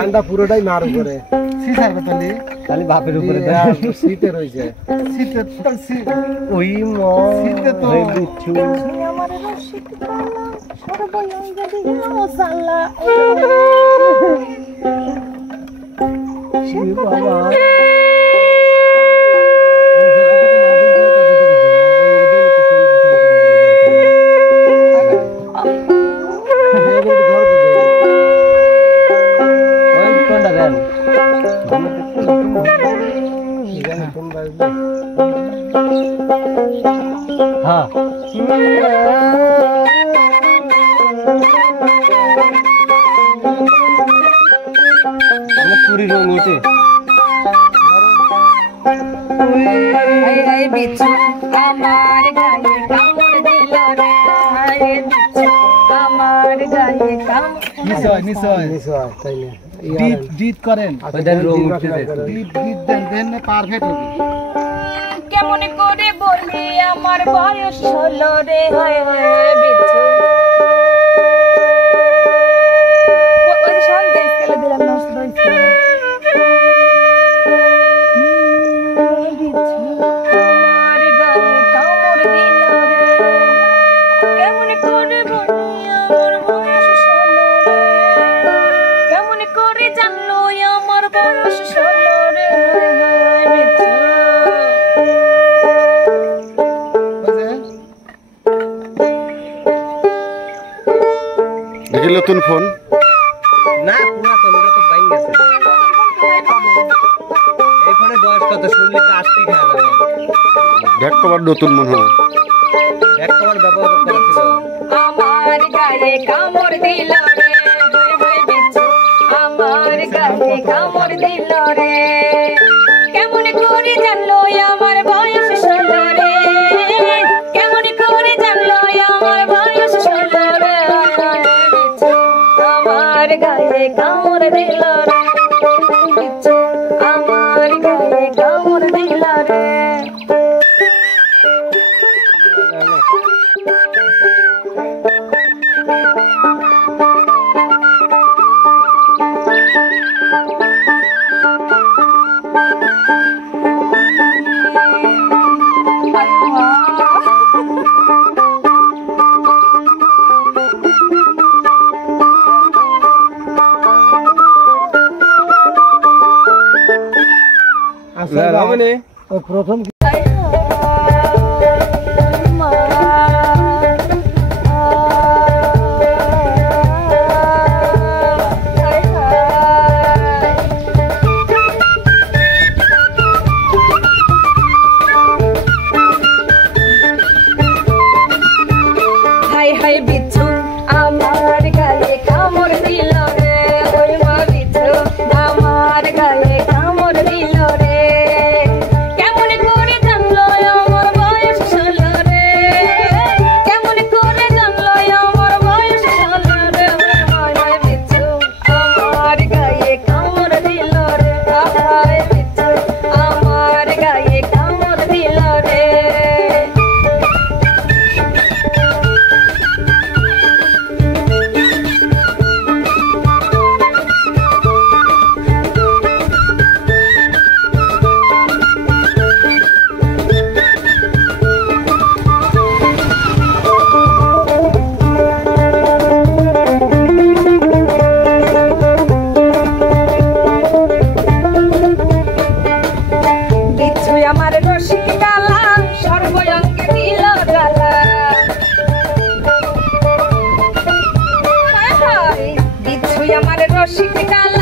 কানটা পুরোটাই মার উপরে সিসার কথালি খালি বাপের উপরে শীতে রয়েছে শীতে তো ওই শীতে তো বিচ্ছু আমার রশিদ কালা সর্বয়ঙ্গ দিল সাল্লা বাবা हाँ पूरी रोंग होते हाय बिच्छू আমার গায়ে কামড় দিল রে হায় বিচ্ছু আমার গায়ে কামড় নিশ্চয় নিশ্চয় নিশ্চয় তাই না ডিট করেন ওদের রোং উঠতেছে ডিট দেন পারফেক্ট হবে কেমন করে বলি আমার বয়স হলো রে হায় হায় বিচ্ছু ওই শান্তি স্কেলে দিলাম নষ্ট হইছে বিচ্ছু আমার গায়ে কামড় দিল রে কেমন করে বলি আমার বয়স হলো রে কেমন করে জানলো আমার বয়স হলো রে হায় হায় বিচ্ছু দেখি নতুন ফোন না পুরাতন ওটা তো বাইন গেছে এই ফোনে বয়স কত শুনলে তো 80 টাকা যাবে ব্যাক কভার নতুন মনে হয় ব্যাক কভার ব্যবহার করা ছিল আমার গায়ে কামড় দিল রে হায় হায় বিচ্ছু আমার গায়ে কামড় দিল রে কেমন করে জানলো আমার বয়স হলো রে কেমন করে জানলো আমার বয়স হলো রে হায় হায় বিচ্ছু আমার গায়ে কামড় দিল রে বিচ্ছু আমার গায়ে কামড় দিল রে আসলে মানে প্রথম হায় হায় বিচ্ছু আমার গায়ে কামড় দিল রে ওই মা বিচ্ছু আমার গায়ে কামড় দিল রে কেমন করে জানলো আমার বয়স হলো রে কেমন করে জানলো আমার বয়স হলো রে হায় হায় বিচ্ছু আমার গায়ে কামড় দিল রে হায় বিচ্ছু আমার গায়ে কামড় দিল রে বিচ্ছু আমার রশিদ কালা সর্বয়ঙ্গে দিল গালা হায় হায় বিচ্ছু আমার রশিদ কালা